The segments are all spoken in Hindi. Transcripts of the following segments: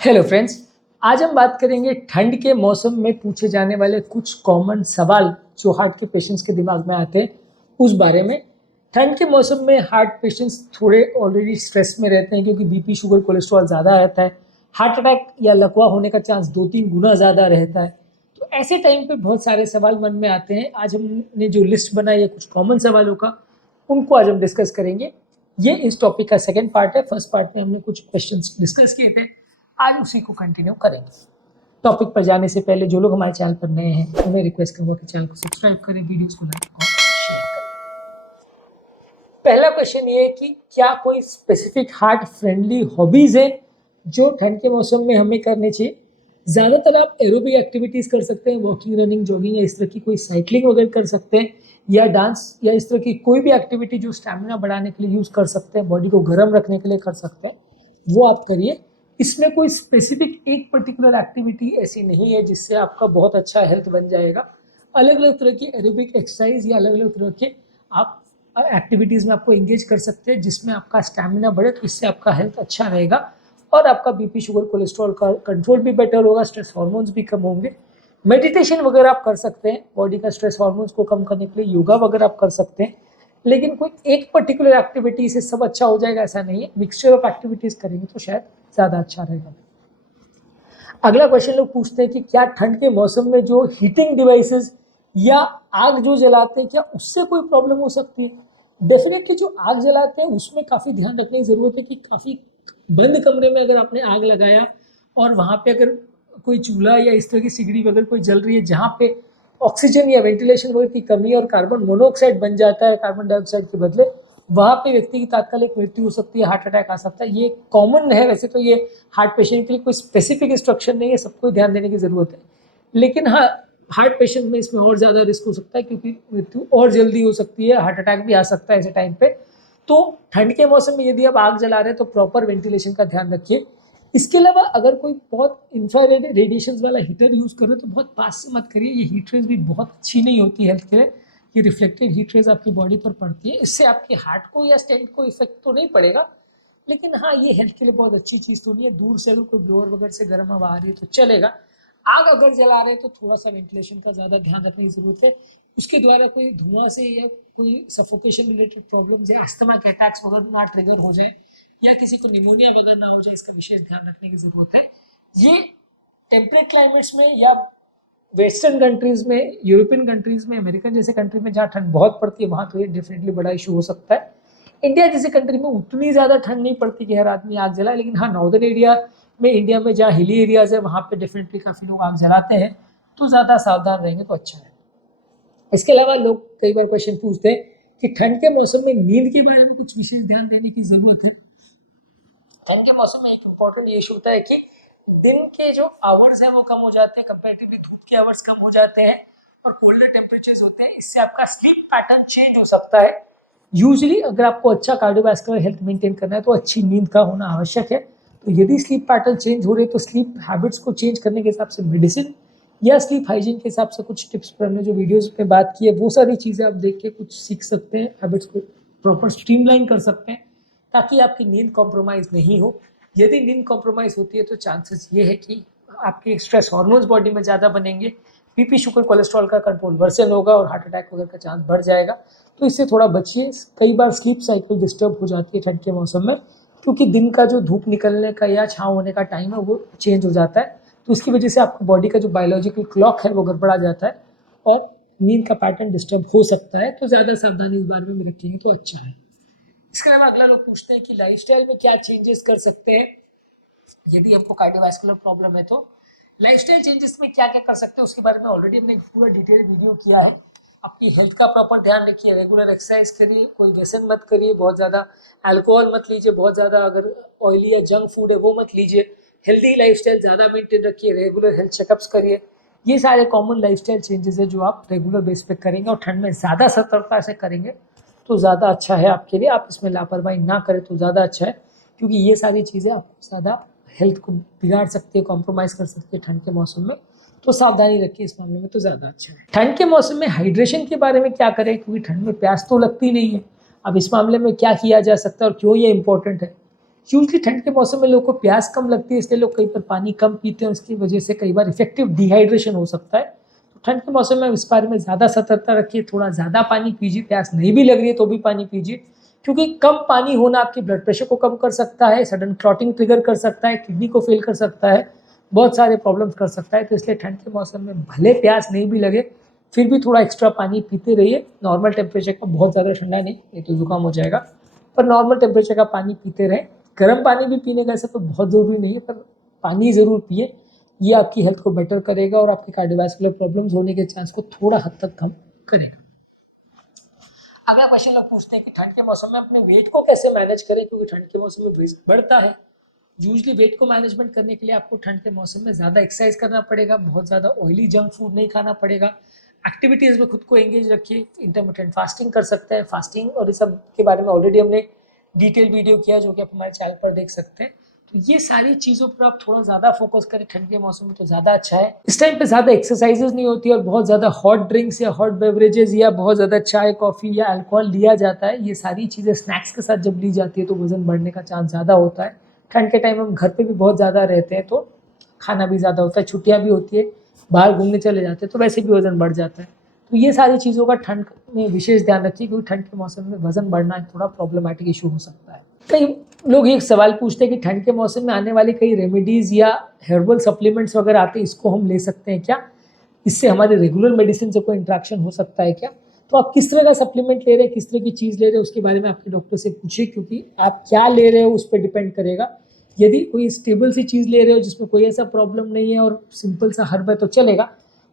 हेलो फ्रेंड्स, आज हम बात करेंगे ठंड के मौसम में पूछे जाने वाले कुछ कॉमन सवाल जो हार्ट के पेशेंट्स के दिमाग में आते हैं उस बारे में। ठंड के मौसम में हार्ट पेशेंट्स थोड़े ऑलरेडी स्ट्रेस में रहते हैं क्योंकि बीपी, शुगर, कोलेस्ट्रॉल ज़्यादा रहता है। हार्ट अटैक या लकवा होने का चांस 2-3 गुना ज़्यादा रहता है। तो ऐसे टाइम पे बहुत सारे सवाल मन में आते हैं। आज हमने जो लिस्ट बनाई है कुछ कॉमन सवालों का, उनको आज हम डिस्कस करेंगे। ये इस टॉपिक का सेकेंड पार्ट है। फर्स्ट पार्ट में हमने कुछ क्वेश्चन डिस्कस किए थे, आज उसी को कंटिन्यू करेंगे। टॉपिक पर जाने से पहले जो लोग हमारे चैनल पर नए हैं उन्हें रिक्वेस्ट करूंगा कि चैनल को सब्सक्राइब करें, वीडियोस को लाइक और शेयर करें। पहला क्वेश्चन ये है कि क्या कोई स्पेसिफिक हार्ट फ्रेंडली हॉबीज है जो ठंड के मौसम में हमें करनी चाहिए। ज़्यादातर आप एरोबिक एक्टिविटीज कर सकते हैं, वॉकिंग, रनिंग, जॉगिंग या इस तरह की कोई साइकिलिंग वगैरह कर सकते हैं, या डांस या इस तरह की कोई भी एक्टिविटी जो स्टैमिना बढ़ाने के लिए यूज़ कर सकते हैं, बॉडी को गर्म रखने के लिए कर सकते हैं, वो आप करिए। इसमें कोई स्पेसिफिक एक पर्टिकुलर एक्टिविटी ऐसी नहीं है जिससे आपका बहुत अच्छा हेल्थ बन जाएगा। अलग अलग तरह की एरोबिक एक्सरसाइज या अलग अलग तरह के आप एक्टिविटीज़ में आपको एंगेज कर सकते हैं जिसमें आपका स्टैमिना बढ़े, तो इससे आपका हेल्थ अच्छा रहेगा और आपका बीपी, शुगर, कोलेस्ट्रॉल का कंट्रोल भी बेटर होगा, स्ट्रेस हार्मोन्स भी कम होंगे। मेडिटेशन वगैरह आप कर सकते हैं, बॉडी का स्ट्रेस हार्मोन्स को कम करने के लिए योगा वगैरह आप कर सकते हैं। लेकिन कोई एक पर्टिकुलर एक्टिविटी से सब अच्छा हो जाएगा ऐसा नहीं है। मिक्सचर ऑफ एक्टिविटीज़ करेंगे तो शायद ज़्यादा अच्छा रहेगा। अगला क्वेश्चन लोग पूछते हैं कि क्या ठंड के मौसम में जो हीटिंग डिवाइसेस या आग जो जलाते हैं क्या उससे कोई प्रॉब्लम हो सकती है। डेफिनेटली जो आग जलाते हैं उसमें काफ़ी ध्यान रखने की ज़रूरत है कि काफ़ी बंद कमरे में अगर आपने आग लगाया और वहाँ पे अगर कोई चूल्हा या इस तरह की सिगड़ी वगैरह कोई जल रही है जहाँ पे ऑक्सीजन या वेंटिलेशन वगैरह की कमी और कार्बन मोनोऑक्साइड बन जाता है कार्बन डाइऑक्साइड के बदले, वहाँ पे व्यक्ति की तात्कालिक मृत्यु हो सकती है, हार्ट अटैक आ सकता है। ये कॉमन है। वैसे तो ये हार्ट पेशेंट के लिए कोई स्पेसिफिक इंस्ट्रक्शन नहीं है, सबको ध्यान देने की ज़रूरत है। लेकिन हाँ, हार्ट पेशेंट में इसमें और ज़्यादा रिस्क हो सकता है क्योंकि मृत्यु और जल्दी हो सकती है, हार्ट अटैक भी आ सकता है ऐसे टाइम पे। तो ठंड के मौसम में यदि आप आग जला रहे हैं तो प्रॉपर वेंटिलेशन का ध्यान रखिए। इसके अलावा अगर कोई बहुत इंफ्रारेड रेडिएशन वाला हीटर यूज़ कर रहे हो तो बहुत पास से मत करिए। ये हीट रेज भी बहुत अच्छी नहीं होती हेल्थ के लिए। ये रिफ्लेक्टेड हीट रेज आपकी बॉडी पर पड़ती है, इससे आपके हार्ट को या स्टेंट को इफेक्ट तो नहीं पड़ेगा, लेकिन हाँ ये हेल्थ के लिए बहुत अच्छी चीज़ तो नहीं है। दूर से अगर कोई ब्लोअर वगैरह से गर्म हवा आ रही है तो चलेगा। आग अगर जला रहे हैं तो थोड़ा सा वेंटिलेशन का ज़्यादा ध्यान रखने की ज़रूरत है। उसके द्वारा कोई धुआं से या कोई सफोकेशन रिलेटेड प्रॉब्लम्स या अस्थमा के अटैक्स वगैरह ना ट्रिगर हो जाए या किसी को निमोनिया वगैरह ना हो जाए, इसका विशेष ध्यान रखने की ज़रूरत है। ये टेम्परेट क्लाइमेट्स में या वेस्टर्न कंट्रीज़ में, यूरोपियन कंट्रीज़ में, अमेरिकन जैसे कंट्री में जहाँ ठंड बहुत पड़ती है वहाँ तो ये डेफिनेटली बड़ा इशू हो सकता है। इंडिया जैसे कंट्री में उतनी ज़्यादा ठंड नहीं पड़ती कि हर आदमी आग जलाए, लेकिन हाँ नॉर्दर्न एरिया में, इंडिया में जहाँ हिली एरियाज़ है वहाँ पे डेफिनेटली काफ़ी लोग आग जलाते हैं, तो ज़्यादा सावधान रहेंगे तो अच्छा है। इसके अलावा लोग कई बार क्वेश्चन पूछते हैं कि ठंड के मौसम में नींद के बारे में कुछ विशेष ध्यान देने की ज़रूरत है। ठंड के मौसम में एक इम्पॉर्टेंट इशू होता है कि दिन के जो आवर्स हैं वो कम हो जाते हैं, कंपेरेटिवली धूप के आवर्स कम हो जाते हैं और कोल्डर टेम्परेचर्स होते हैं। इससे आपका स्लीप पैटर्न चेंज हो सकता है। यूजुअली अगर आपको अच्छा कार्डियोवैस्कुलर हेल्थ मेंटेन करना है तो अच्छी नींद का होना आवश्यक है। तो यदि स्लीप पैटर्न चेंज हो रहे हैं तो स्लीप हैबिट्स को चेंज करने के हिसाब से मेडिसिन या स्लीप हाइजीन के हिसाब से कुछ टिप्स पर हमने जो वीडियोस में बात की है वो सारी चीज़ें आप देख के कुछ सीख सकते हैं, हैबिट्स को प्रॉपर स्ट्रीमलाइन कर सकते हैं ताकि आपकी नींद कॉम्प्रोमाइज़ नहीं हो। यदि नींद कॉम्प्रोमाइज़ होती है तो चांसेस ये है कि आपके स्ट्रेस हार्मोन्स बॉडी में ज़्यादा बनेंगे, बीपी, शुगर, कोलेस्ट्रॉल का कंट्रोल वर्सन होगा और हार्ट अटैक वगैरह का चांस बढ़ जाएगा। तो इससे थोड़ा बचिए। कई बार स्लीप साइकिल डिस्टर्ब हो जाती है ठंड के मौसम में क्योंकि दिन का जो धूप निकलने का या छाँव होने का टाइम है वो चेंज हो जाता है, तो इसकी वजह से आपकी बॉडी का जो बायोलॉजिकल क्लॉक है वो गड़बड़ा जाता है और नींद का पैटर्न डिस्टर्ब हो सकता है। तो ज़्यादा सावधानी इस बारे में रखेंगे तो अच्छा है। इसके अलावा अगला लोग पूछते हैं कि लाइफस्टाइल में क्या चेंजेस कर सकते हैं यदि हमको कार्डियोवैस्कुलर प्रॉब्लम है। तो लाइफस्टाइल चेंजेस में क्या क्या कर सकते हैं उसके बारे में ऑलरेडी हमने पूरा डिटेल वीडियो किया है। अपनी हेल्थ का प्रॉपर ध्यान रखिए, रेगुलर एक्सरसाइज करिए, कोई व्यसन मत करिए, बहुत ज़्यादा अल्कोहल मत लीजिए, बहुत ज़्यादा अगर ऑयली या जंक फूड है वो मत लीजिए, हेल्दी लाइफस्टाइल ज़्यादा मेंटेन रखिए, रेगुलर हेल्थ चेकअप्स करिए। ये सारे कॉमन लाइफस्टाइल चेंजेस है जो आप रेगुलर बेस पे करेंगे और ठंड में ज़्यादा सतर्कता से करेंगे तो ज़्यादा अच्छा है आपके लिए। आप इसमें लापरवाही ना करें तो ज़्यादा अच्छा है क्योंकि ये सारी चीज़ें आपको ज़्यादा हेल्थ को बिगाड़ सकती है, कॉम्प्रोमाइज़ कर सकती है ठंड के मौसम में। तो सावधानी रखिए इस मामले में तो ज़्यादा अच्छा है। ठंड के मौसम में हाइड्रेशन के बारे में क्या करें क्योंकि ठंड में प्यास तो लगती नहीं है। अब इस मामले में क्या किया जा सकता है और क्यों ये इंपॉर्टेंट है। यूजली ठंड के मौसम में लोगों को प्यास कम लगती है, इसलिए लोग कई बार पानी कम पीते हैं, उसकी वजह से कई बार इफेक्टिव डिहाइड्रेशन हो सकता है। तो ठंड के मौसम में इस बारे में ज़्यादा सतर्कता रखिए, थोड़ा ज़्यादा पानी पीजिए, प्यास नहीं भी लग रही है तो भी पानी पीजिए, क्योंकि कम पानी होना आपके ब्लड प्रेशर को कम कर सकता है, सडन क्लॉटिंग ट्रिगर कर सकता है, किडनी को फेल कर सकता है, बहुत सारे प्रॉब्लम्स कर सकता है। तो इसलिए ठंड के मौसम में भले प्यास नहीं भी लगे फिर भी थोड़ा एक्स्ट्रा पानी पीते रहिए। नॉर्मल टेम्परेचर का, बहुत ज़्यादा ठंडा नहीं तो जुकाम हो जाएगा, पर नॉर्मल टेम्परेचर का पानी पीते रहें। गर्म पानी भी पीने का ऐसा कोई बहुत ज़रूरी नहीं है, पर पानी ज़रूर पिए, ये आपकी हेल्थ को बेटर करेगा और आपकी कार्डियोवैस्कुलर प्रॉब्लम्स होने के चांस को थोड़ा हद तक कम करेगा। अगला क्वेश्चन लोग पूछते हैं कि ठंड के मौसम में अपने वेट को कैसे मैनेज करें, क्योंकि ठंड के मौसम में वेट बढ़ता है। यूजली वेट को मैनेजमेंट करने के लिए आपको ठंड के मौसम में ज़्यादा एक्सरसाइज करना पड़ेगा, बहुत ज़्यादा ऑयली जंक फूड नहीं खाना पड़ेगा, एक्टिविटीज़ में खुद को एंगेज रखिए, इंटरमिटेंट फास्टिंग कर सकते हैं। फास्टिंग और इस सब के बारे में ऑलरेडी हमने डिटेल वीडियो किया जो कि आप हमारे चैनल पर देख सकते हैं। तो ये सारी चीज़ों पर आप थोड़ा ज़्यादा फोकस करें ठंड के मौसम में तो ज़्यादा अच्छा है। इस टाइम पे ज़्यादा एक्सरसाइजेज नहीं होती और बहुत ज़्यादा हॉट ड्रिंक्स या हॉट बेवरेजेस या बहुत ज़्यादा चाय कॉफ़ी या अल्कोहल लिया जाता है। ये सारी चीज़ें स्नैक्स के साथ जब ली जाती है तो वज़न बढ़ने का चांस ज़्यादा होता है। ठंड के टाइम हम घर पे भी बहुत ज़्यादा रहते हैं तो खाना भी ज़्यादा होता है, छुट्टियाँ भी होती है, बाहर घूमने चले जाते हैं तो वैसे भी वज़न बढ़ जाता है। तो ये सारी चीज़ों का ठंड में विशेष ध्यान रखिए, क्योंकि ठंड के मौसम में वज़न बढ़ना थोड़ा प्रॉब्लमेटिक इशू हो सकता है। कई लोग एक सवाल पूछते हैं कि ठंड के मौसम में आने वाली कई रेमेडीज़ या हर्बल सप्लीमेंट्स वगैरह आते हैं, इसको हम ले सकते हैं क्या? इससे हमारे रेगुलर मेडिसिन से कोई इंट्रैक्शन हो सकता है क्या? तो आप किस तरह का सप्लीमेंट ले रहे हैं, किस तरह की चीज़ ले रहे हैं, उसके बारे में आपके डॉक्टर से पूछिए, क्योंकि आप क्या ले रहे हो उस पर डिपेंड करेगा। यदि कोई स्टेबल सी चीज़ ले रहे हो जिसमें कोई ऐसा प्रॉब्लम नहीं है और सिंपल सा हर्ब है तो चलेगा।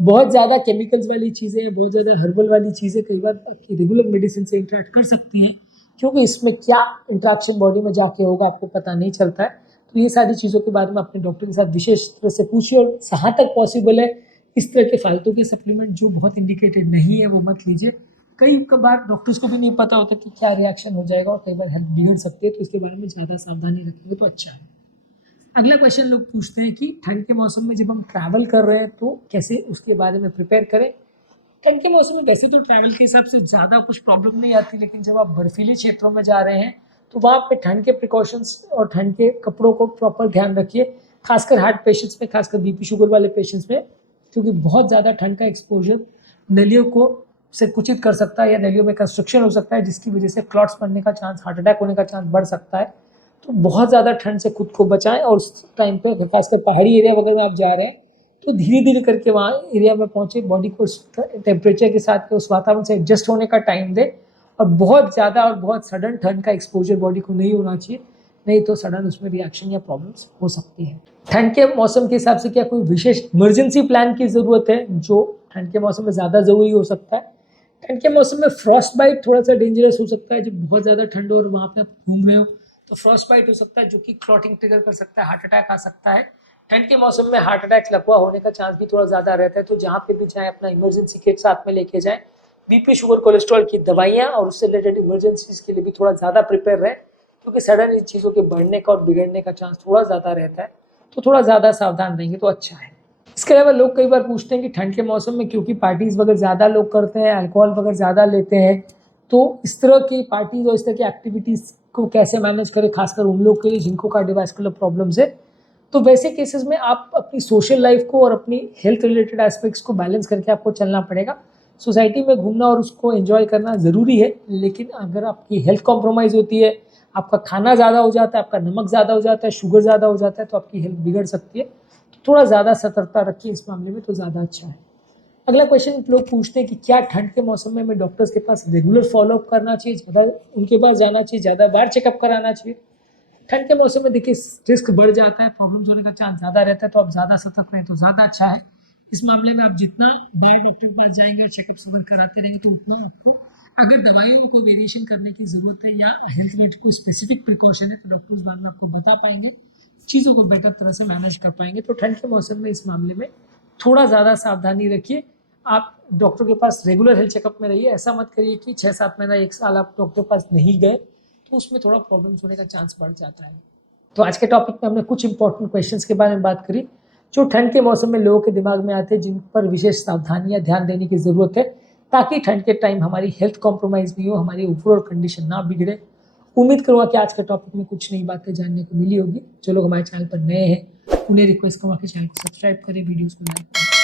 बहुत ज़्यादा केमिकल्स वाली चीज़ें हैं, बहुत ज़्यादा हर्बल वाली चीज़ें कई बार आपकी रेगुलर मेडिसिन से इंटरेक्ट कर सकती हैं, क्योंकि इसमें क्या इंट्रैक्शन बॉडी में जाके होगा आपको पता नहीं चलता है। तो ये सारी चीज़ों के बारे में अपने डॉक्टर के साथ विशेष तरह से पूछिए और जहाँ तक पॉसिबल है इस तरह के फालतू के सप्लीमेंट जो बहुत इंडिकेटेड नहीं है वो मत लीजिए। कई बार डॉक्टर्स को भी नहीं पता होता कि क्या रिएक्शन हो जाएगा और कई बार हेल्थ बिगड़ सकती है, तो इसके बारे में ज़्यादा सावधानी रखेंगे तो अच्छा है। अगला क्वेश्चन लोग पूछते हैं कि ठंड के मौसम में जब हम ट्रैवल कर रहे हैं तो कैसे उसके बारे में प्रिपेयर करें। ठंड के मौसम में वैसे तो ट्रैवल के हिसाब से ज़्यादा कुछ प्रॉब्लम नहीं आती, लेकिन जब आप बर्फीले क्षेत्रों में जा रहे हैं तो वहाँ पे ठंड के प्रिकॉशंस और ठंड के कपड़ों को प्रॉपर ध्यान रखिए, खासकर हार्ट पेशेंट्स में, खासकर बीपी शुगर वाले पेशेंट्स में, क्योंकि बहुत ज़्यादा ठंड का एक्सपोजर नलियों को से कुचित कर सकता है या नलियों में कंस्ट्रक्शन हो सकता है, जिसकी वजह से क्लॉट्स बनने का चांस, हार्ट अटैक होने का चांस बढ़ सकता है। तो बहुत ज़्यादा ठंड से खुद को बचाएं और उस टाइम पे खासकर पहाड़ी एरिया वगैरह में आप जा रहे हैं तो धीरे धीरे करके वहाँ एरिया में पहुँचे, बॉडी को उस टेम्परेचर के साथ उस वातावरण से एडजस्ट होने का टाइम दे, और बहुत ज़्यादा और बहुत सडन ठंड का एक्सपोजर बॉडी को नहीं होना चाहिए, नहीं तो सडन उसमें रिएक्शन या प्रॉब्लम्स हो सकती है। ठंड के मौसम के हिसाब से क्या कोई विशेष इमरजेंसी प्लान की ज़रूरत है जो ठंड के मौसम में ज़्यादा ज़रूरी हो सकता है? ठंड के मौसम में फ्रॉस्ट बाइट थोड़ा सा डेंजरस हो सकता है। जब बहुत ज़्यादा ठंड हो और वहाँ पे आप घूम रहे हो तो फ्रॉस्ट बाइट हो सकता है, जो कि क्लॉटिंग ट्रिगर कर सकता है, हार्ट अटैक आ सकता है। ठंड के मौसम में हार्ट अटैक लकवा होने का चांस भी थोड़ा ज़्यादा रहता है, तो जहाँ पे भी जाएँ अपना इमरजेंसी किट साथ में लेके जाएँ। बीपी शुगर कोलेस्ट्रॉल की दवाइयाँ और उससे रिलेटेड इमरजेंसीज के लिए भी थोड़ा ज़्यादा प्रिपेयर रहें, क्योंकि सडन इन चीज़ों के बढ़ने का और बिगड़ने का चांस थोड़ा ज़्यादा रहता है, तो थोड़ा ज़्यादा सावधान रहेंगे तो अच्छा है। इसके अलावा लोग कई बार पूछते हैं कि ठंड के मौसम में क्योंकि पार्टीज़ वगैरह ज़्यादा लोग करते हैं, अल्कोहल वगैरह ज़्यादा लेते हैं, तो इस तरह की पार्टीज़ और इस तरह की एक्टिविटीज़ को कैसे मैनेज करें, खासकर उन लोग के लिए जिनको कार्डियोवैस्कुलर प्रॉब्लम्स है। तो वैसे केसेस में आप अपनी सोशल लाइफ को और अपनी हेल्थ रिलेटेड एस्पेक्ट्स को बैलेंस करके आपको चलना पड़ेगा। सोसाइटी में घूमना और उसको एंजॉय करना ज़रूरी है, लेकिन अगर आपकी हेल्थ कॉम्प्रोमाइज़ होती है, आपका खाना ज़्यादा हो जाता है, आपका नमक ज़्यादा हो जाता है, शुगर ज़्यादा हो जाता है, तो आपकी हेल्थ बिगड़ सकती है। तो थोड़ा ज़्यादा सतर्कता रखिए इस मामले में तो ज़्यादा अच्छा है। अगला क्वेश्चन लोग पूछते हैं कि क्या ठंड के मौसम में हमें डॉक्टर्स के पास रेगुलर फॉलोअप करना चाहिए, ज़्यादा उनके पास जाना चाहिए, ज़्यादा बार चेकअप कराना चाहिए? ठंड के मौसम में देखिए रिस्क बढ़ जाता है, प्रॉब्लम्स होने का चांस ज़्यादा रहता है, तो आप ज़्यादा सतर्क रहें तो ज़्यादा अच्छा है। इस मामले में आप जितना बार डॉक्टर के पास जाएंगे और चेकअप वगैरह कराते रहेंगे तो उतना आपको, अगर दवाइयों में कोई वेरिएशन करने की ज़रूरत है या हेल्थ में कोई स्पेसिफिक प्रिकॉशन है तो डॉक्टर उस बारे में आपको बता पाएंगे, चीज़ों को बेटर तरह से मैनेज कर पाएंगे। तो ठंड के मौसम में इस मामले में थोड़ा ज़्यादा सावधानी रखिए। आप डॉक्टर के पास रेगुलर हेल्थ चेकअप में रहिए, ऐसा मत करिए कि 6-7 महीना 1 साल आप डॉक्टर के पास नहीं गए, तो उसमें थोड़ा प्रॉब्लम्स होने का चांस बढ़ जाता है। तो आज के टॉपिक में हमने कुछ इंपॉर्टेंट क्वेश्चंस के बारे में बात करी जो ठंड के मौसम में लोगों के दिमाग में आते हैं, जिन पर विशेष सावधानियां ध्यान देने की ज़रूरत है, ताकि ठंड के टाइम हमारी हेल्थ कॉम्प्रोमाइज़ नहीं हो, हमारी ओवरऑल कंडीशन ना बिगड़े उम्मीद करूँगा कि आज के टॉपिक में कुछ नई बातें जानने को मिली होगी। जो लोग हमारे चैनल पर नए हैं उन्हें रिक्वेस्ट करूँगा कि चैनल को सब्सक्राइब करें, वीडियोज़ को लाइक करें।